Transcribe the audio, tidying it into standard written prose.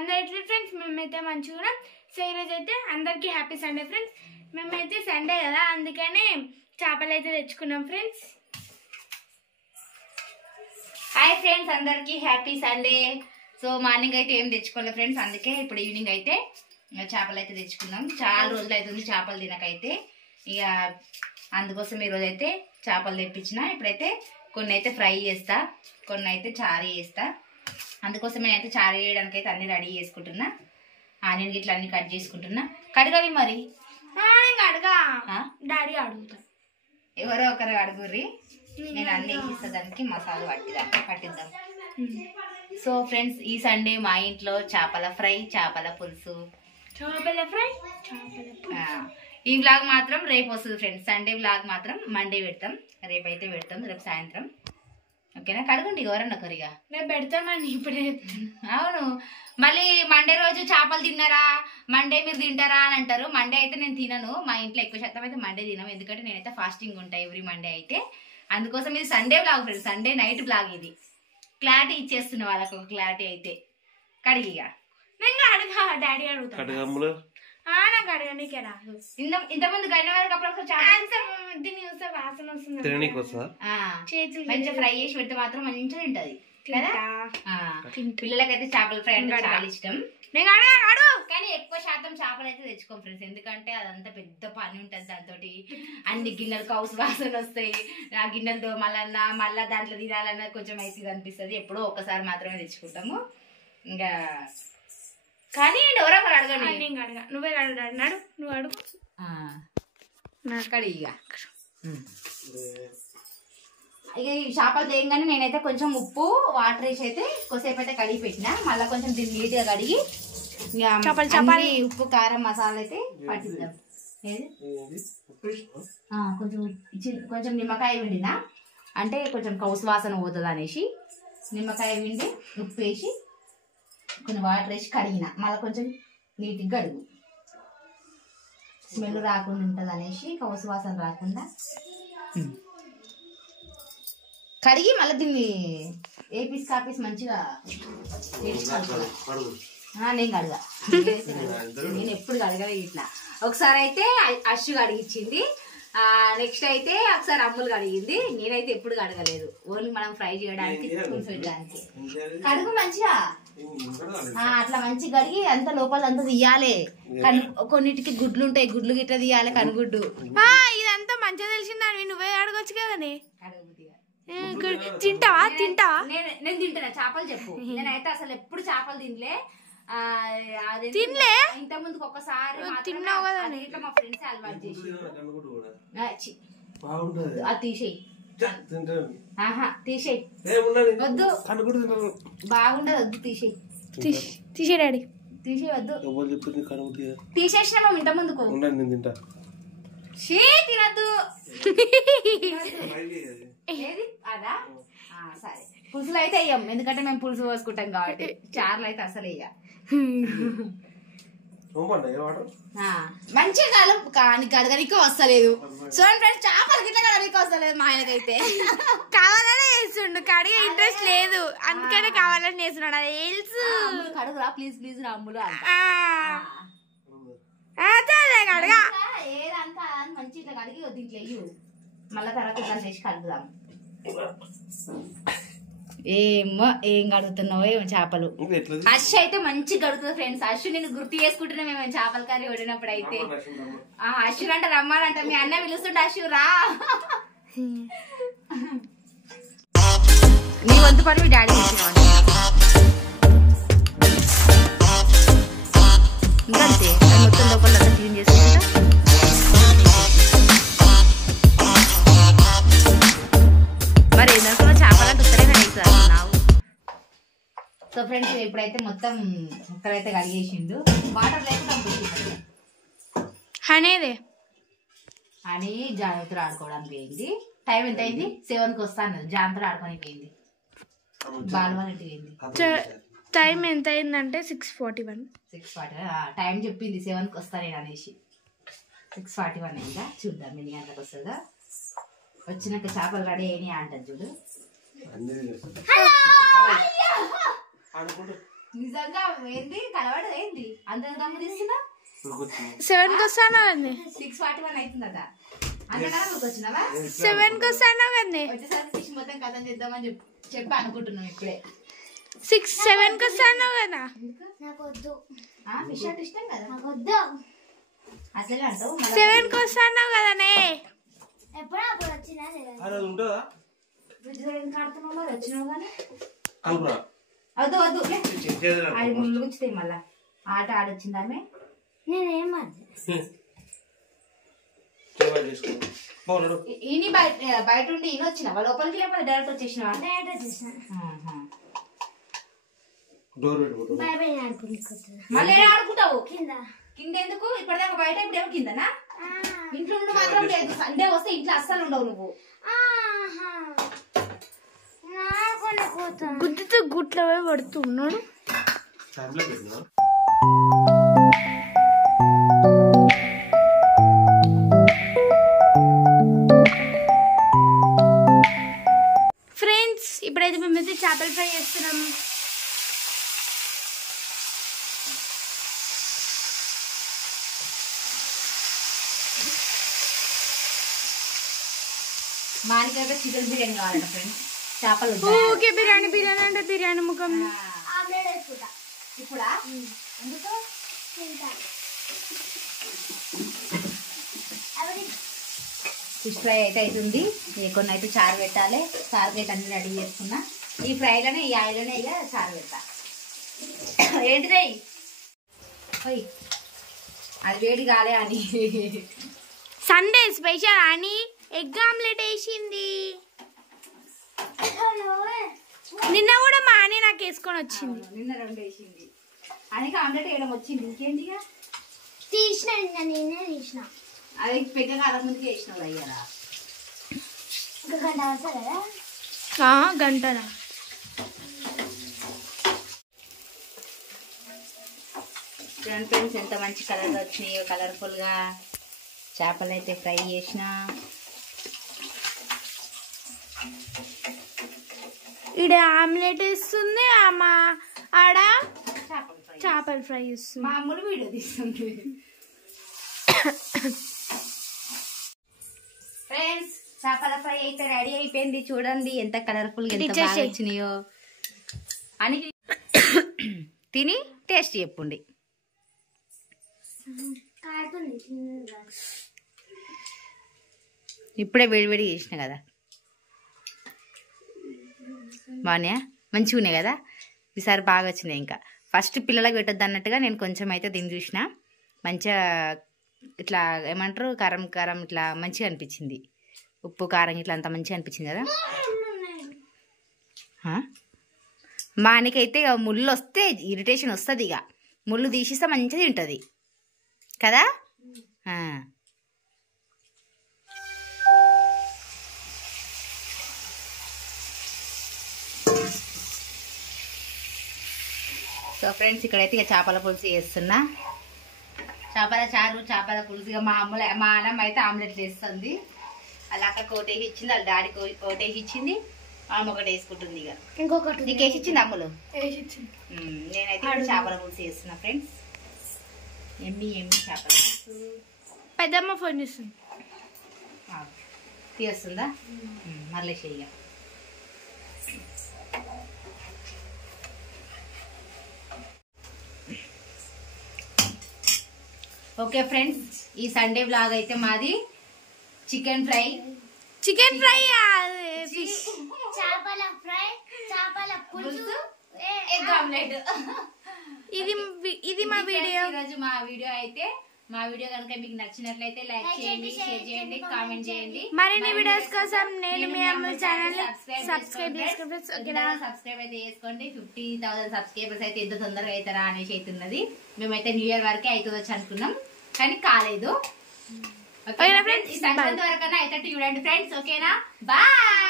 అందరూ ఎట్లా ఫ్రెండ్స్? మేమైతే మంచిగా ఉన్నాం. సో ఈరోజు అయితే అందరికీ హ్యాపీ సండే ఫ్రెండ్స్. మేమైతే సండే కదా, అందుకనే చేపలు అయితే తెచ్చుకున్నాం ఫ్రెండ్స్. హాయ్ ఫ్రెండ్స్, అందరికీ హ్యాపీ సండే. సో మార్నింగ్ అయితే ఏం తెచ్చుకోలేదు ఫ్రెండ్స్, అందుకే ఇప్పుడు ఈవినింగ్ అయితే చేపలు అయితే తెచ్చుకున్నాం. చాలా రోజులు అవుతుంది చేపలు తినకైతే, ఇక అందుకోసం ఈరోజు అయితే చేపలు తెప్పించిన. ఇప్పుడైతే కొన్ని అయితే ఫ్రై చేస్తా, కొన్ని అయితే చారు చేస్తా. అందుకోసం నేనైతే చారు చేయడానికి అయితే అన్ని రెడీ చేసుకుంటున్నా. ఆనియన్ గిట్ల అన్ని కట్ చేసుకుంటున్నా. కడగాలి మరి అడగా డాడీ అడుగుతా, ఎవరో ఒకరు అడుగుర్రి, నేను అన్ని వేసిస్తా. దానికి మసాలా పట్టిద్దాం. సో ఫ్రెండ్స్, ఈ సండే మా ఇంట్లో చేపల ఫ్రై, చేపల పులుసు. ఈ వ్లాగ్ మాత్రం రేపు వస్తుంది ఫ్రెండ్స్. సండే వ్లాగ్ మాత్రం మండే పెడతాం, రేపైతే పెడతాం, రేపు సాయంత్రం. ఓకేనా? కడగండి ఎవరన్నా ఒకరిగా. రేపు పెడతామని ఇప్పుడే. అవును, మళ్ళీ మండే రోజు చేపలు తిన్నారా, మండే మీరు తింటారా అని అంటారు. మండే అయితే నేను తినను, మా ఇంట్లో ఎక్కువ శాతం అయితే మండే తినము, ఎందుకంటే నేనైతే ఫాస్టింగ్ ఉంటాను ఎవ్రీ మండే అయితే. అందుకోసం ఇది Sunday blog friends, Sunday night blog. ఇది క్లారిటీ ఇచ్చేస్తున్నా వాళ్ళకు, ఒక క్లారిటీ అయితే. కడిగిగా నేను అడగా డాడీ అడుగుతా. నాకు అడగనీకే రాదు. ఇంతకుముందు గడిన వాళ్ళకి అప్పుడు దీన్ని చూస్తే వాసన వస్తుంది. చేతులు మంచిగా ఫ్రై చేసి పెడితే మాత్రం మంచిగా తింటది కదా. పిల్లలకైతే చేపల ఫ్రై అంటే చాలా ఇష్టం. కానీ ఎక్కువ శాతం చేపలు అయితే తెచ్చుకోం ఫ్రెండ్స్, ఎందుకంటే అదంతా పెద్ద పని ఉంటది. దాంతో అన్ని గిన్నెలు కౌసు వాసన వస్తాయి. ఆ గిన్నెలు దోమాలన్నా మళ్ళా దాంట్లో తినాలన్నా కొంచెం అయితే అనిపిస్తుంది. ఎప్పుడో ఒక్కసారి మాత్రమే తెచ్చుకుంటాము. ఇంకా కానీ ఎవరో ఒకరు అడగండి. నువ్వే అడుగుతాడు, నడు నువ్వు అడుగు. ఇక ఈ చేపలు తేయంగానే నేనైతే కొంచెం ఉప్పు వాటర్ వేసి అయితే కొద్దిసేపు అయితే కడిగి పెట్టిన. మళ్ళీ కొంచెం దీన్ని నీట్గా కడిగి ఉప్పు కారం మసాలా అయితే పట్టిద్దాం. కొంచెం నిమ్మకాయ పిండినా అంటే కొంచెం కౌసు వాసన పోతుంది అనేసి నిమ్మకాయ పిండి ఉప్పు వేసి కొన్ని వాటర్ వేసి కడిగిన. మళ్ళీ కొంచెం నీట్గా కడుగు, స్మెల్ రాకుండా ఉంటుంది అనేసి, కౌసు వాసన రాకుండా కడిగి మళ్ళీ దీన్ని ఏ పీస్ కాపీస్ మంచిగా నేను కడగా. నేను ఎప్పుడు కడగలే ఇట్లా. ఒకసారి అయితే అశ్షు కడిగిచ్చింది, నెక్స్ట్ అయితే ఒకసారి అమ్ములు కడిగింది. నేనైతే ఎప్పుడు కడగలేదు, ఓన్లీ మనం ఫ్రై చేయడానికి పెట్టడానికి. కడుగు మంచిగా, అట్లా మంచిగా కడిగి అంత లోపల అంతా తీయాలి. కొన్నిటికి గుడ్లు ఉంటాయి, గుడ్లు గిట్ట తీయాలి, కనుగుడ్డు. ఇదంతా మంచిగా తెలిసిందని నువ్వే అడగొచ్చు కదనే. తింటావా? నేను తింటాను చేపలు. చెప్పు, నేనైతే అసలు ఎప్పుడు చేపలు తినలే. తినలే ఇంత ముందుకు ఒకసారి తిన్నావు కదా, మా ఫ్రెండ్స్ అలవాటు చేసి. అది తీసేయి, తీసేయి, వద్దు, బాగుండదు, వద్దు, తీసేయి. తీసే డాడీ, తీసేయి, వద్దు. తీసేసిన మేము ఇంత ముందుకు తినద్దు. ఏది అదా? సరే, పులుసులు అయితే అయ్యాం, ఎందుకంటే మేము పులుసు పోసుకుంటాం కాబట్టి. చారులు అయితే అసలు ఇయ్య. మంచిగా కానీ కడగనికే వస్తలేదు. చూడండి ఫ్రెండ్స్, చేపలు గిట్ల కడగనికే వస్తలేదు మా ఆయనకైతే. కావాలనే వేస్తుండు, కడిగే ఇంట్రెస్ట్ లేదు, అందుకనే కావాలని వేస్తున్నాడు. అది తెలుసు. కడుగురా ప్లీజ్ ప్లీజ్ రాములు. కడగా ఏదంతా మంచి ఇట్లా కడిగి దీంట్లో వెయ్యు, మళ్ళా తర్వాత ఇట్లా చేసి కలుపుదాం. ఏమో ఏం కడుగుతున్నావో ఏమో చేపలు. అశ్షు అయితే మంచి కడుగుతుంది ఫ్రెండ్స్. అశ్షు నేను గుర్తు చేసుకుంటున్నా మేము చేపల కర్రీ వండినప్పుడు అయితే. అశ్షు అంటే రమ్మానంట, మీ అన్న పిలుస్తుంటే అశ్షు రా. నీ వంతు పని మీ డాడీ ఇంకంతే, మొత్తం లోపల క్లీన్ చేసుకుంటా. మరి ఏంటనుకున్నా చేపలంటే ఉత్తరేనా వేస్తున్నావు. సో ఫ్రెండ్స్, ఇప్పుడైతే మొత్తం ముక్కలైతే కడిగేసిండు. వాటర్ లేకుండా అనేదే అని జాగ్రత్తలు ఆడుకోవడానికి పోయింది. టైం ఎంత అయింది? 7కి వస్తాను. జాగ్రత్తలు ఆడుకోనికి పోయింది, బాలవాళ్ళకి పోయింది. టైం ఎంత అయిందంటే 6:41. 6:40 టైం చెప్పింది, 7కి వస్తా నేను అనేసి. 6:41 అయిందా? చూద్దాం ఎన్ని గంటలకు వస్తుందా. వచ్చినాక చేపలు రెడీ అయినాయి అంటది చూడు. నిజంగా ఏంది తీసుకున్నా 7కి వస్తాను కదండి 6:41 అవుతుందట అంతకన్నా నువ్వు వచ్చినావా 7కి వస్తాను కదండి వచ్చేసరికి ఫిష్ మొత్తం కథం చేద్దామని చెప్పి అనుకుంటున్నాం ఇప్పుడే 7కి వస్తాను కదా ఫిష్ అంటే ఇష్టం కదా అసలే అంటావు 7కి వస్తాను కదనే వచ్చినావు కానీ వద్దు వద్దు అది ముందు గుచ్చుతాయి మళ్ళా ఆట ఆడొచ్చిందామే ఈయన బయట ఉండి ఈయన వచ్చినావా లోపలికి లేకపోతే డైరెక్ట్ వచ్చేసినావా మళ్ళీ ఆడుకుంటావు కింద ఎందుకు ఇప్పటిదాకా బయట ఇప్పుడు ఏమో కిందనా ఇంట్లో ఉండి మాత్రం లేదు సండే వస్తే ఇంట్లో అస్సలు ఉండవు నువ్వు గుద్దుతో గుట్లో పడుతున్నాడు ఫ్రెండ్స్ ఇప్పుడైతే మేమైతే చేపల ఫ్రై చేస్తున్నాం మానికైతే చికెన్ బిర్యానీ కావాలంట ఫ్రెండ్స్ చేపలు ఓకే బిర్యానీ బిర్యానీ అంటే బిర్యానీ ముఖం ఇప్పుడా ఎందుకు ఫిష్ ఫ్రై అయితే అవుతుంది కొన్ని అయితే చారు పెట్టాలి చారు పెట్టి అన్ని రెడీ చేసుకున్నా ఈ ఫ్రైలోనే ఈ ఆయిల్లోనే ఇక చారు పెట్టా ఏంటిది ఓయ్ అది వేడి కాలే అని సండే స్పెషల్ అని ఎగ్ ఆమ్లెట్ వేసింది నిన్న కూడా మా అని నాకు వేసుకొని వచ్చింది నిన్న 2 వేసింది అందుకే ఆమ్లెట్ వేయడం వచ్చింది ఇంకేంటిగా తీసిన నేనే తీసిన అది పెద్ద కాలం ముందుకు వేసినావు అయ్యారా గంటనా ఫ్రెండ్స్ ఎంత మంచి కలర్ వచ్చినాయో కలర్ఫుల్గా చేపలు అయితే ఫ్రై చేసిన ఈడ ఆమ్లెట్ వేస్తుంది మా ఆడ చేపల ఫ్రై చేస్తుంది మామూలు వీడియో తీస్తుంది ఫ్రెండ్స్ చేపల ఫ్రై అయితే రెడీ అయిపోయింది చూడండి ఎంత కలర్ఫుల్గా ఎంత బాగా వచ్చినాయో అని తిని టేస్ట్ చెప్పుండి ఇప్పుడే వేడివేడి చేసిన కదా బాగున్నాయా మంచిగా ఉన్నాయి కదా ఈసారి బాగా వచ్చినాయి ఇంకా ఫస్ట్ పిల్లలకు పెట్టొద్దు అన్నట్టుగా నేను కొంచెం అయితే దీన్ని చూసిన మంచిగా ఇట్లా ఏమంటారు కారం కారం ఇట్లా మంచిగా అనిపించింది ఉప్పు కారం ఇట్లా అంత మంచిగా అనిపించింది కదా మా ఆయనకైతే ఇక ముళ్ళు వస్తే ఇరిటేషన్ వస్తుంది ఇక ముళ్ళు తీసిస్తే మంచిగా తింటుంది కదా సో ఫ్రెండ్స్ ఇక్కడైతే ఇక చేపల పులుసు చేస్తున్నా చేపల చారు చేపల పులుసు ఇక మా అమ్మ అయితే ఆమ్లెట్ వేస్తుంది అలా అక్క కోటేసి ఇచ్చింది వాళ్ళ డాడీ కోటేసి ఇచ్చింది అమ్మ ఒకటి వేసుకుంటుంది ఇక ఇంకొకటి నీకు వేసి ఇచ్చింది అమ్మలు నేనైతే ఇప్పుడు చేపల పులుసు చేస్తున్నా ఫ్రెండ్స్ ఎమ్మి చేపల పులుసు పెద్దమ్మ ఫోన్ చేస్తుంది తీస్తుందా మళ్ళీ చెయ్య ఓకే ఫ్రెండ్స్ ఈ సండే వ్లాగ్ అయితే మాది చికెన్ ఫ్రై చేపల ఫ్రై చేపల పులుసు ఎగ్ ఆమ్లెట్ ఇది మా వీడియో ఈరోజు మా వీడియో అయితే మా వీడియో కనుక మీకు నచ్చినట్లయితే లైక్ చేయండి షేర్ చేయండి కామెంట్ చేయండి మరిన్ని వీడియోస్ కోసం నేను మీ అమ్మ ఛానల్ సబ్స్క్రైబ్ అయితే చేసుకోండి 50,000 సబ్స్క్రైబర్స్ అయితే ఎంత తొందరగా అవుతారా అనేసి అవుతున్నది మేమైతే న్యూ ఇయర్ వరకే అవుతుందొచ్చు అనుకున్నాం కానీ కాలేదు. ఈ సంక్రాంతి వరకన్నా అయితే చూడండి ఫ్రెండ్స్. ఓకేనా, బాయ్.